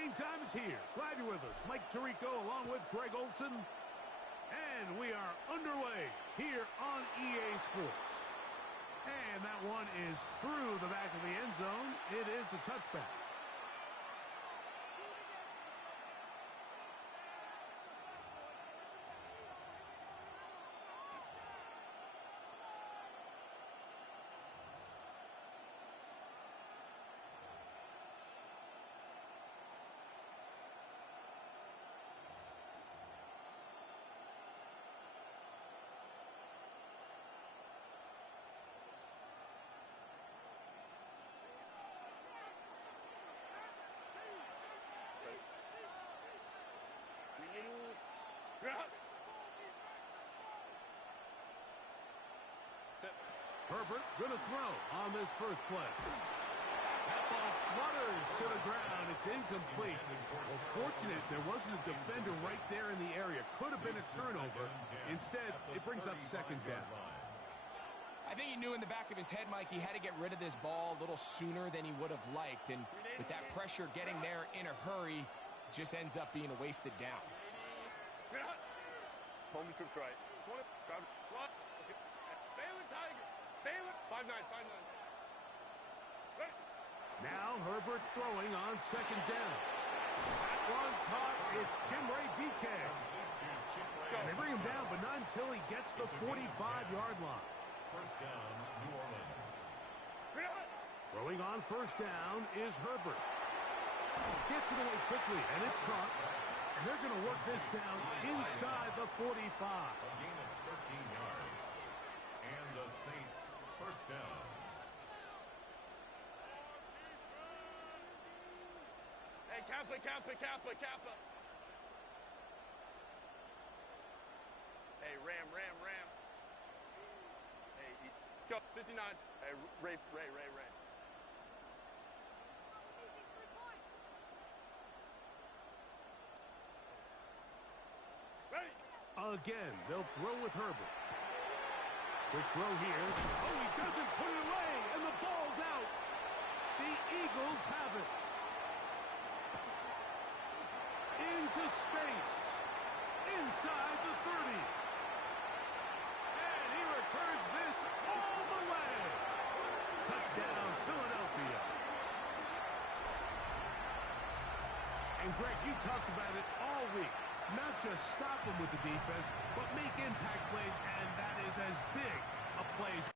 Game time is here. Glad you're with us. Mike Tirico along with Greg Olson. And we are underway here on EA Sports. And that one is through the back of the end zone. It is a touchback. Herbert going to throw on this first play. That ball flutters to the ground. It's incomplete. Well, fortunate there wasn't a defender right there in the area. Could have been a turnover. Instead, it brings up second down. I think he knew in the back of his head, Mike, he had to get rid of this ball a little sooner than he would have liked. And with that pressure getting there in a hurry, it just ends up being a wasted down. Home trips right. Baylor Tiger. Baylor. 5-9, 5-9. Now Herbert throwing on second down. That one caught. It's Chimray DK. And they bring him down, but not until he gets the 45-yard line. First down, New Orleans. Throwing on first down is Herbert. Gets it away quickly, and it's caught. And they're going to work this down inside the 45. A gain of 13 yards. And the Saints, first down. Hey, Kappa. Hey, Ram. Hey, let's go. 59. Hey, Ray. Again, they'll throw with Herbert. Quick throw here. Oh, he doesn't put it away, and the ball's out. The Eagles have it. Into space. Inside the 30. And he returns this all the way. Touchdown, Philadelphia. And Greg, you talked about it all week. Not just stop them with the defense, but make impact plays, and that is as big a play as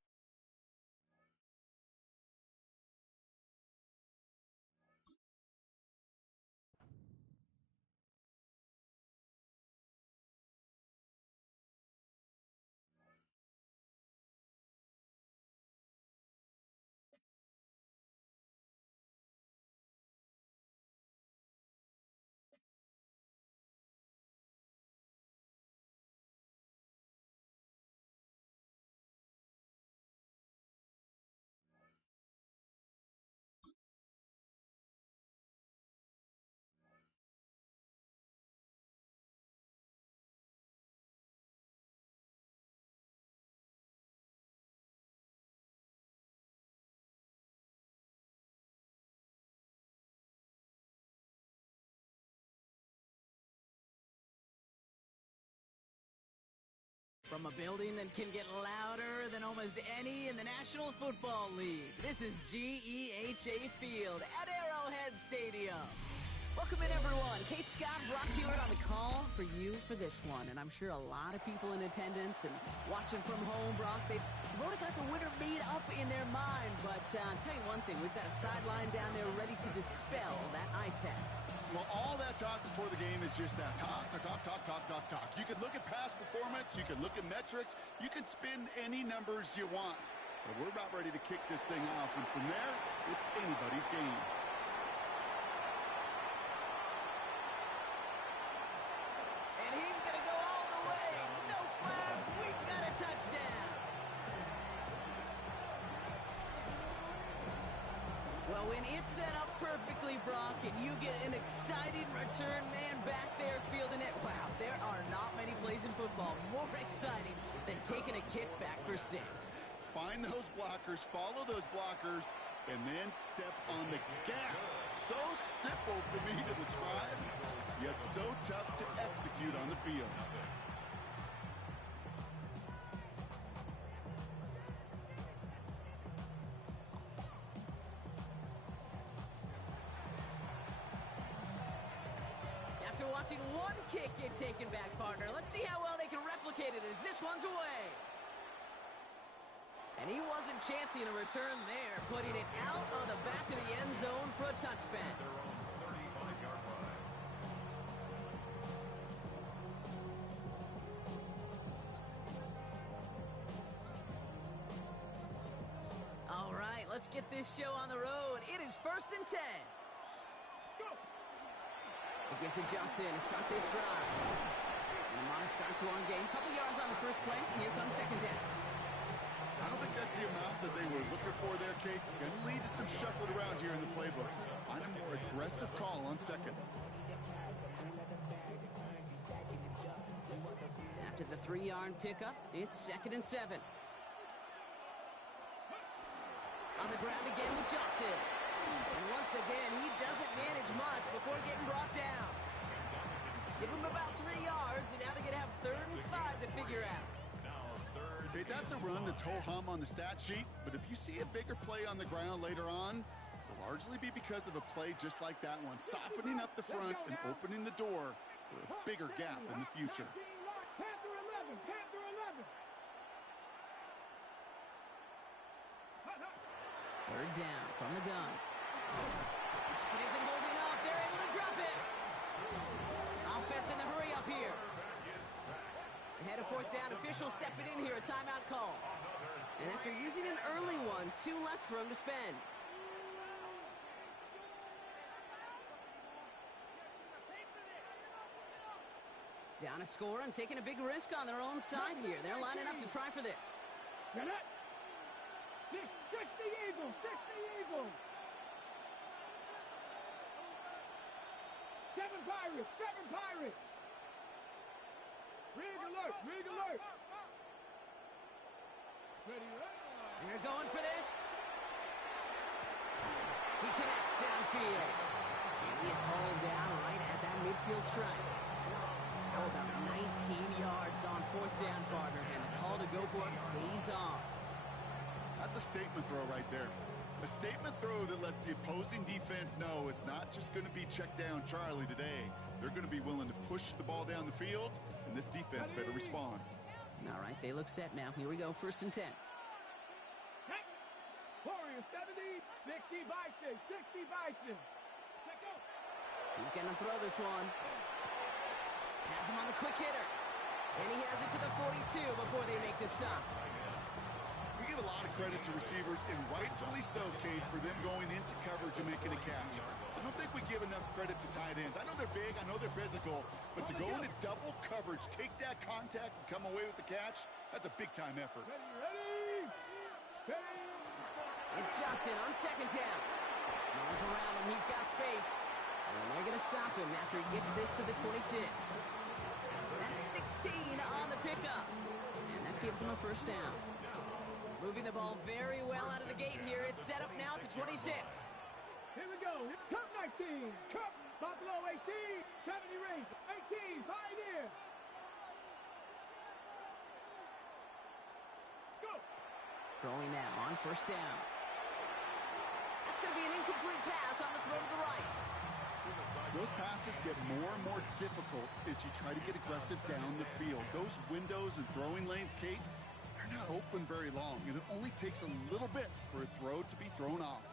From a building that can get louder than almost any in the National Football League, this is GEHA Field at Arrowhead Stadium. Welcome in, everyone. Kate Scott, Brock Hewitt on the call for you for this one. And I'm sure a lot of people in attendance and watching from home, Brock, they've already got the winner made up in their mind. But I'll tell you one thing, we've got a sideline down there ready to dispel that eye test. Well, all that talk before the game is just that talk. You can look at past performance, you can look at metrics, you can spin any numbers you want. But we're about ready to kick this thing off, and from there, it's anybody's game. And he's going to go all the way. No flags, we've got a touchdown. Well, when it's set up perfectly, Brock, and you get an exciting return man back there fielding it, wow, there are not many plays in football more exciting than taking a kick back for 6. Find those blockers, follow those blockers, and then step on the gas. So simple for me to describe, yet so tough to execute on the field. After watching one kick get taken back, partner, let's see how well they can replicate it as this one's away. And he wasn't chancing a return there, putting it out on the back of the end zone for a touchback. Their own 35-yard line. All right, let's get this show on the road. It is 1st and 10. They get to Johnson to start this drive. And a modest start to our game. Couple yards on the first play, and here comes 2nd down. I don't think that's the amount that they were looking for there, Kate. Going to lead to some shuffling around here in the playbook. Find a more aggressive call on 2nd. After the 3-yard pickup, it's 2nd and 7. On the ground again with Johnson. And once again, he doesn't manage much before getting brought down. Give him about 3 yards, and now they're going to have 3rd and 5 to figure out. Okay, that's a run that's ho-hum on the stat sheet, but if you see a bigger play on the ground later on, it'll largely be because of a play just like that one, softening up the front and opening the door for a bigger gap in the future. Third down from the gun. It isn't holding up. They're able to drop it. Offense in the hurry up here. Ahead of 4th down, officials stepping in here, a timeout call. And after using an early one, 2 left for him to spend. Down a score and taking a big risk on their own side here. They're lining up to try for this. Six the Eagles! 7 Pirates! Rig alert! They're going for this. He connects downfield. And he is hauled down right at that midfield stripe. That was about 19 yards on 4th down, partner. And the call to go for it pays off. That's a statement throw right there. A statement throw that lets the opposing defense know it's not just going to be check down Charlie today. They're going to be willing to push the ball down the field, and this defense better respond. All right, they look set now. Here we go, 1st and 10. Warriors 70, 60 Bison. He's going to throw this one. Has him on the quick hitter. And he has it to the 42 before they make the stop. We give a lot of credit to receivers, and rightfully so, Kate, for them going into coverage and making a catch. I don't think we give enough credit to tight ends. I know they're big, I know they're physical, but to go into double coverage, take that contact, and come away with the catch, that's a big-time effort. Ready! It's Johnson on 2nd down. Runs around him, he's got space. And they're going to stop him after he gets this to the 26. That's 16 on the pickup. And that gives him a 1st down. Moving the ball very well out of the gate here. It's set up now at the 26. Here we go. Cup 19. Cup Buffalo 18. 70 Rays. 18. Pioneer. Let's go. Throwing now on 1st down. That's going to be an incomplete pass on the throw to the right. Those passes get more and more difficult as you try to get aggressive down the field. Those windows and throwing lanes, Kate, they're not open very long, and it only takes a little bit for a throw to be thrown off.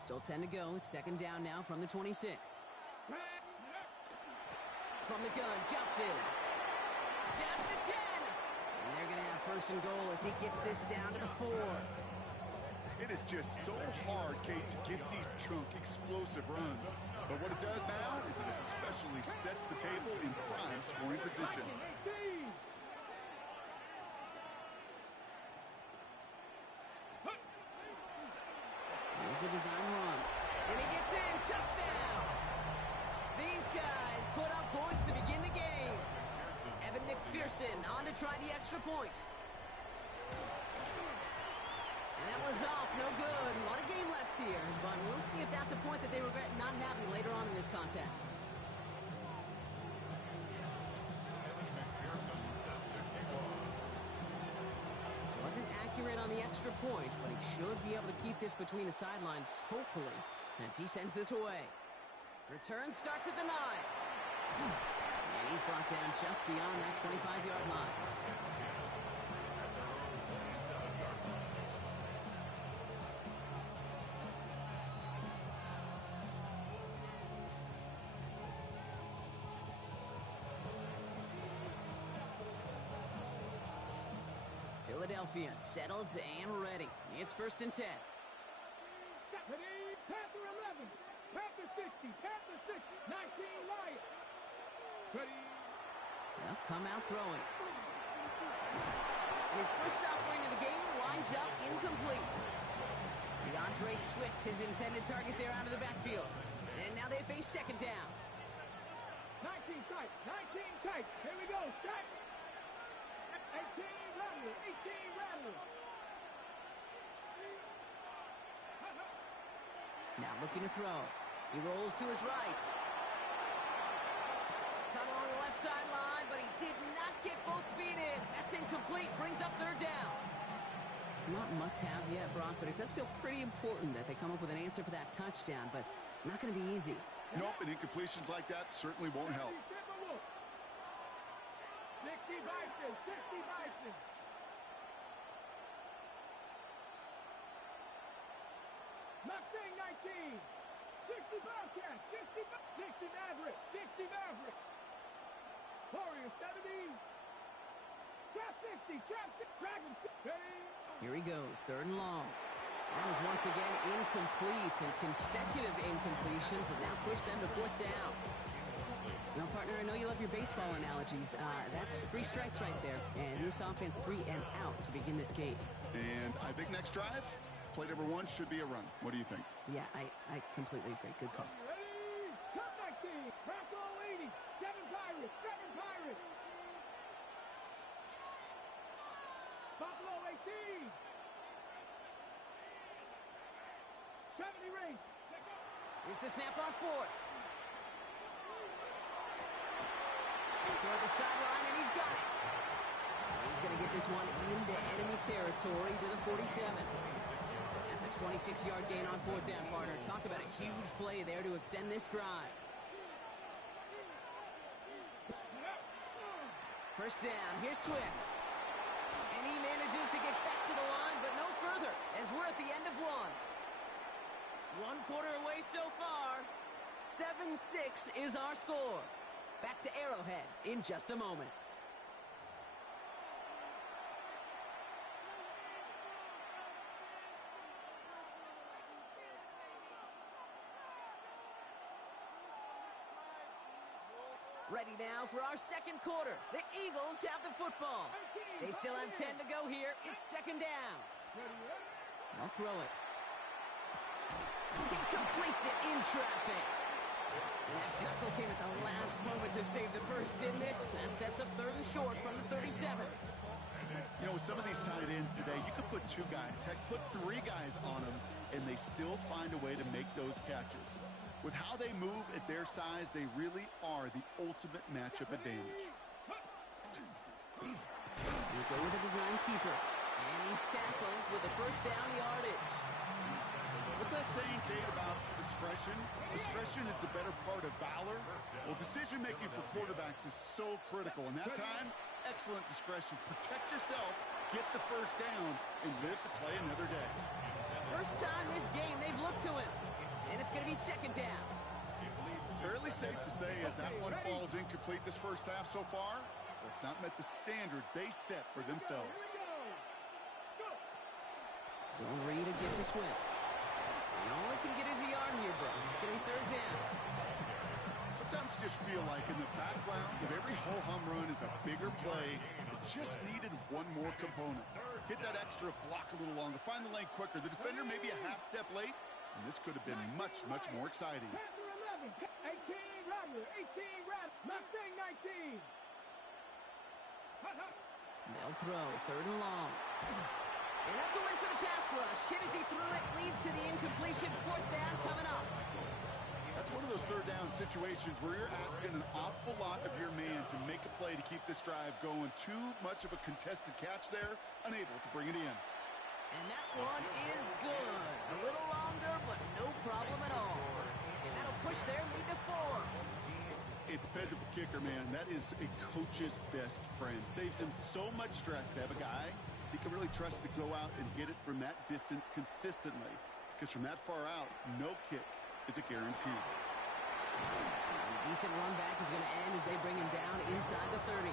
Still 10 to go. It's 2nd down now from the 26. From the gun, Johnson. Down to the 10. And they're going to have 1st and goal as he gets this down to the 4. It is just so hard, Kate, to get these chunk, explosive runs. But what it does now is it especially sets the table in prime scoring position. Here's a design run. And he gets in. Touchdown! These guys put up points to begin the game. Evan McPherson on to try the extra point. And that was off. No good. A lot of game left points here, but we'll see if that's a point that they regret not having later on in this contest. Wasn't accurate on the extra point, but he should be able to keep this between the sidelines, hopefully, as he sends this away. Return starts at the 9. And he's brought down just beyond that 25-yard line. Philadelphia settled and ready. It's 1st and 10. Panther 11, Panther 60, Panther 60, 19 Lions. Ready. They'll come out throwing. And his first offering of the game winds up incomplete. DeAndre Swift, his intended target there out of the backfield. And now they face 2nd down. 19 tight, 19 tight. Here we go, strike. 18 Rattler, 18 Rattler. Now looking to throw. He rolls to his right. Cut along the left sideline, but he did not get both feet in. That's incomplete. Brings up 3rd down. Not must-have yet, Brock, but it does feel pretty important that they come up with an answer for that touchdown, but not going to be easy. Nope, and incompletions like that certainly won't help. 60 Bison, 60 Bison. Mustang 19, 60 Bobcat, 60 Maverick, 60 Maverick. Warrior 70, Trap 60, Trap 60, Dragon 60. Here he goes, 3rd and long. That is once again incomplete, and consecutive incompletions have now pushed them to 4th down. Now, partner, I know you love your baseball analogies. That's 3 strikes right there, and this offense 3 and out to begin this game. And I think next drive, play number 1 should be a run. What do you think? Yeah, I completely agree. Good call. Ready, Trap 19, Bronco 80, 7 Pirates, 7 Pirates. Buffalo 18. 70 Race. Here's the snap on 4th. Toward the sideline, and he's got it. He's going to get this one into enemy territory to the 47. That's a 26-yard gain on 4th down, partner. Talk about a huge play there to extend this drive. 1st down, here's Swift. And he manages to get back to the line, but no further, as we're at the end of 1. 1 quarter away so far. 7-6 is our score. Back to Arrowhead in just a moment. Ready now for our 2nd quarter. The Eagles have the football. They still have 10 to go here. It's 2nd down. They'll throw it. He completes it in traffic. And that tackle came at the last moment to save the first, didn't it? That sets up 3rd and short from the 37. You know, with some of these tight ends today, you could put 2 guys, heck, put 3 guys on them, and they still find a way to make those catches. With how they move at their size, they really are the ultimate matchup advantage. They go with a design keeper. And he's tackled with the 1st down yardage. What's that saying, Kate, about discretion? Discretion is the better part of valor. Well, decision-making for quarterbacks is so critical. And that time, excellent discretion. Protect yourself, get the 1st down, and live to play another day. First time this game they've looked to him. And it's going to be 2nd down. Fairly safe to say as that one falls incomplete this first half so far, it's not met the standard they set for themselves. Zone read again to Swift. And all he can get is a yard here, bro. It's going to be 3rd down. Sometimes you just feel like in the background of every ho-hum run is a bigger play. It just needed one more component. Hit that extra block a little longer. Find the lane quicker. The defender may be a half step late, and this could have been much, much more exciting. Panther 11, 18 Rattler, 18 Rattler, Mustang 19. They'll throw 3rd and long. And that's a win for the pass rush. Hit as he threw it, leads to the incompletion third down situations where you're asking an awful lot of your man to make a play to keep this drive going. Too much of a contested catch there, unable to bring it in. And that one is good. A little longer, but no problem at all. And that'll push their lead to 4. A dependable kicker, man, that is a coach's best friend. Saves him so much stress to have a guy he can really trust to go out and hit it from that distance consistently. Because from that far out, no kick is a guarantee. A decent run back is going to end as they bring him down inside the 30.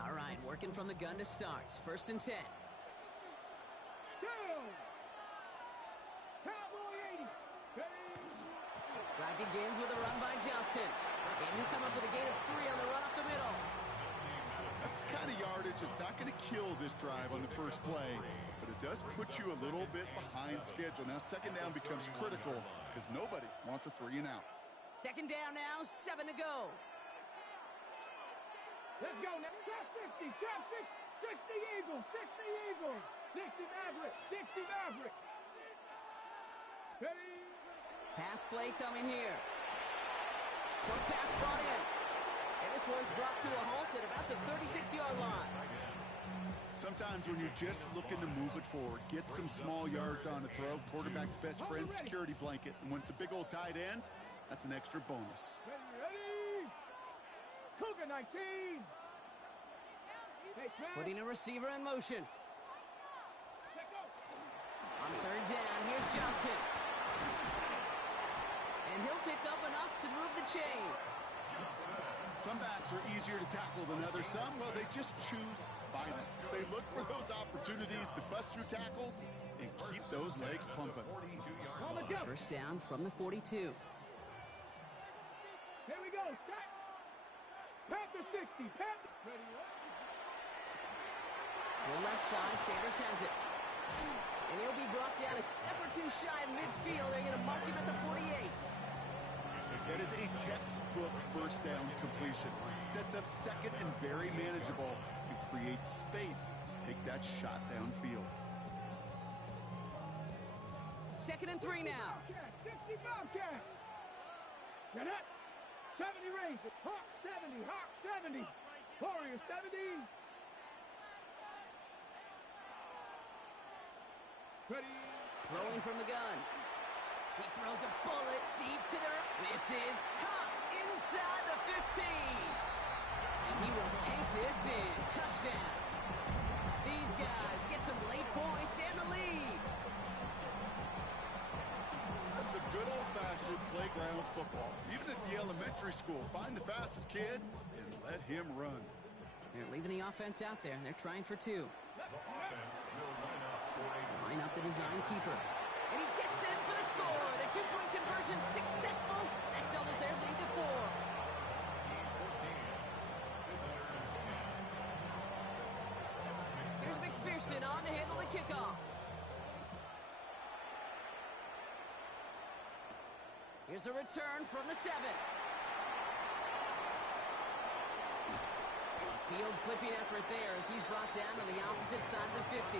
All right, working from the gun to start. 1st and 10. Drive begins with a run by Johnson. And he'll come up with a gain of 3 on the run up the middle. That's the kind of yardage that's not going to kill this drive on the first play, but it does put you a little bit behind schedule. Now, 2nd down becomes critical because nobody wants a 3 and out. 2nd down now, 7 to go. Let's go now. Trap 60, trap 60, 60 Eagles, 60 Eagles, 60 Maverick, 60 Maverick. Ready? Pass play coming here. Short pass brought in. And this one's brought to a halt at about the 36-yard line. Sometimes when you're just looking to move it forward, get some small yards on the throw, quarterback's best friend, security blanket. And when it's a big old tight end, that's an extra bonus. Ready? Cougar 19. Putting a receiver in motion. On 3rd down, here's Johnson. And he'll pick up enough to move the chains. Some backs are easier to tackle than others. Some, well, they just choose violence. They look for those opportunities to bust through tackles and keep those legs pumping. 1st down from the 42. Here we go. Panther 60. Panther. Ready? The left side, Sanders has it. And he'll be brought down a step or 2 shy of midfield. They're going to mark him at the 48. That is a textbook 1st down completion. Sets up 2nd and very manageable and creates space to take that shot downfield. 2nd and 3 now. 60 Bobcat. Now that 70 Razor. Hawk 70. Hawk 70. Warrior 70. Ready? Throwing from the gun. He throws a bullet deep to the... This is caught inside the 15. And he will take this in. Touchdown. These guys get some late points and the lead. That's some good old-fashioned playground football. Even at the elementary school, find the fastest kid and let him run. They're leaving the offense out there, and they're trying for 2. Line up the design keeper. And he gets in for the score. The 2-point conversion successful. That doubles their lead to 4. Here's McPherson on to handle the kickoff. Here's a return from the 7. Field flipping effort there as he's brought down to the opposite side of the 50.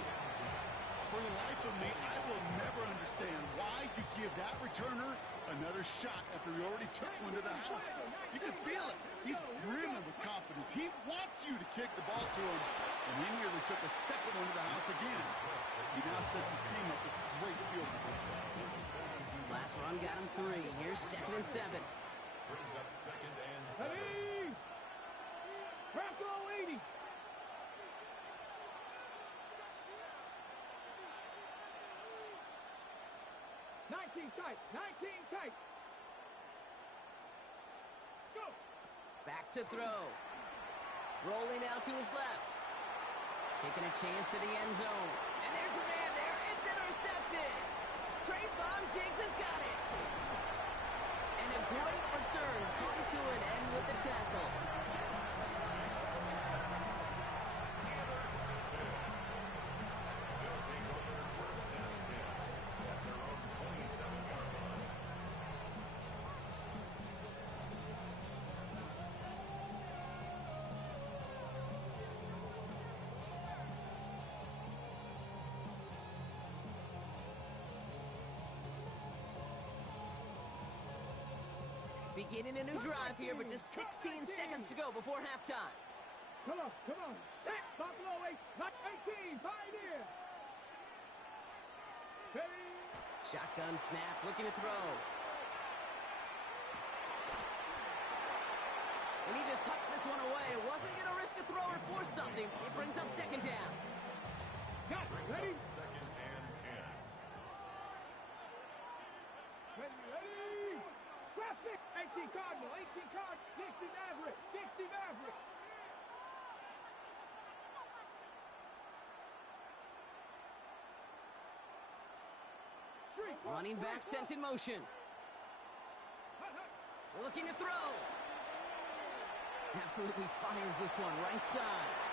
For the life of me, I will never understand why you give that returner another shot after he already took one to the house. You can feel it. He's brimming with confidence. He wants you to kick the ball to him, and he nearly took a 2nd one to the house again. He now sets his team up with great field position. Last run got him 3. Here's 2nd and 7. Brings up 2nd and 7. Ready? Bronco 80. Tight, 19 tight. Go. Back to throw. Rolling out to his left. Taking a chance to the end zone. And there's a man there. It's intercepted. Trayvon Diggs has got it. And a great return comes to an end with the tackle. Beginning a new drive here, but just 16 seconds to go before halftime. Come on, come on. Set, Buffalo 18, Pioneer. Ready. Shotgun snap, looking to throw. And he just hucks this one away. Wasn't going to risk a throw or force something. It brings up second down. Got it. Ready? Second and 10. Ready. Traffic. 18 Cardinal, 18 Cardinal, 60 Maverick, 60 Maverick. Running back sent in motion. Looking to throw. Absolutely fires this one right side.